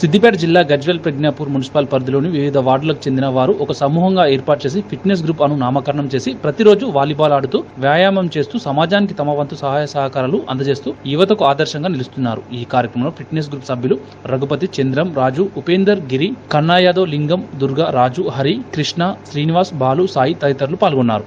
సిద్దిపేట జిల్లా గజ్వెల్ ప్రజ్ఞాపూర్ మున్సిపల్ పరిధిలోని వివిధ వార్డులకు చెందిన వారు ఒక సమూహంగా ఏర్పాటు చేసి ఫిట్నెస్ గ్రూప్ అను నామకరణం చేసి ప్రతిరోజు వాలీబాల్ ఆడుతూ వ్యాయామం చేస్తూ సమాజానికి తమ వంతు సహాయ సహకారాలు అందజేస్తూ యువతకు ఆదర్శంగా నిలుస్తున్నారు. ఈ కార్యక్రమంలో ఫిట్నెస్ గ్రూప్ సభ్యులు రఘుపతి చంద్రం రాజు ఉపేందర్ గిరి కన్నా యాదవ్ లింగం దుర్గా రాజు హరి కృష్ణ శ్రీనివాస్ బాలు సాయి తదితరులు పాల్గొన్నారు.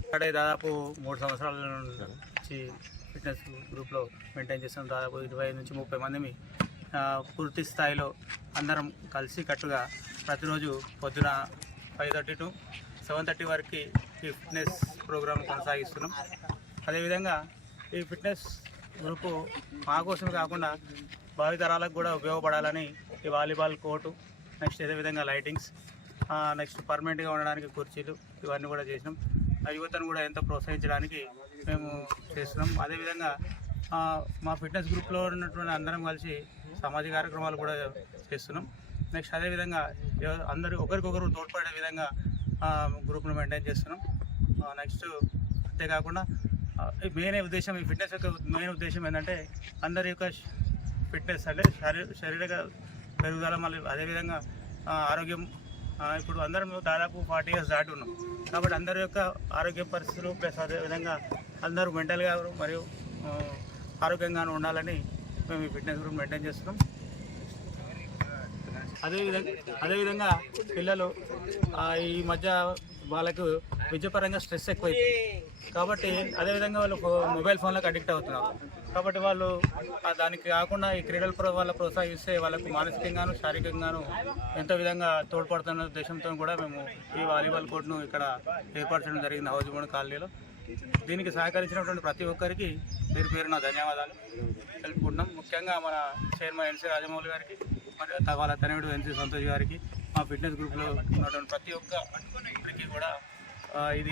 ఇక్కడే దాదాపు మూడు సంవత్సరాల నుంచి ఫిట్నెస్ గ్రూప్లో మెయింటైన్ చేస్తున్నాం. దాదాపు ఇరవై నుంచి ముప్పై మంది పూర్తి స్థాయిలో అందరం కలిసి కట్టుగా ప్రతిరోజు పొద్దున five thirty to seven thirty వరకు ఈ ఫిట్నెస్ ప్రోగ్రామ్ కొనసాగిస్తున్నాం. అదేవిధంగా ఈ ఫిట్నెస్ గ్రూపు మా కోసమే కాకుండా భావితరాలకు కూడా ఉపయోగపడాలని ఈ వాలీబాల్ కోర్టు నెక్స్ట్ అదేవిధంగా లైటింగ్స్ నెక్స్ట్ పర్మనెంట్గా ఉండడానికి కుర్చీలు ఇవన్నీ కూడా చేసినాం. ఆ యువతను కూడా ఎంతో ప్రోత్సహించడానికి మేము చేస్తున్నాం. అదేవిధంగా మా ఫిట్నెస్ గ్రూప్లో ఉన్నటువంటి అందరం కలిసి సామాజిక కార్యక్రమాలు కూడా చేస్తున్నాం. నెక్స్ట్ అదేవిధంగా ఎవ- అందరూ ఒకరికొకరు తోడ్పడే విధంగా గ్రూప్ను మెయింటైన్ చేస్తున్నాం. నెక్స్ట్ అంతేకాకుండా మెయిన్ ఉద్దేశం ఈ ఫిట్నెస్ యొక్క మెయిన్ ఉద్దేశం ఏంటంటే అందరి యొక్క ఫిట్నెస్ అంటే శారీ శారీరక పెరుగుదల మళ్ళీ అదేవిధంగా ఆరోగ్యం ఇప్పుడు అందరం దాదాపు ఫార్టీ ఇయర్స్ దాటి ఉన్నాం. కాబట్టి అందరి యొక్క ఆరోగ్య పరిస్థితులు ప్లస్ అదేవిధంగా అందరూ మెంటల్గా మరియు ఆ, ఆరోగ్యంగాను ఉండాలని మేము ఈ ఫిట్నెస్ గ్రూప్ మెయింటైన్ చేస్తున్నాం. అదేవిధంగా అదేవిధంగా పిల్లలు ఈ మధ్య వాళ్ళకు విద్యపరంగా స్ట్రెస్ ఎక్కువైపోయింది. కాబట్టి అదేవిధంగా వాళ్ళు మొబైల్ ఫోన్లకు అడిక్ట్ అవుతున్నారు. కాబట్టి వాళ్ళు దానికి కాకుండా ఈ క్రీడల వాళ్ళ ప్రోత్సహిస్తే వాళ్ళకు మానసికంగాను శారీరకంగాను ఎంతో విధంగా తోడ్పడుతున్న ఉద్దేశంతో కూడా మేము ఈ వాలీబాల్ కోర్టును ఇక్కడ ఏర్పాటు చేయడం జరిగింది హౌజ్మోడ్ కాలనీలో. దీనికి సహకరించినటువంటి ప్రతి ఒక్కరికి పేరు పేరు నా ధన్యవాదాలు తెలుపుకుంటున్నాం ముఖ్యంగా మన చైర్మన్ ఎన్సీ రాజమౌళి గారికి మరియు త- తనయుడు ఎన్సీ సంతోష్ గారికి మా ఫిట్నెస్ గ్రూప్లో ఉన్నటువంటి ప్రతి ఒక్కరికి కూడా ఇది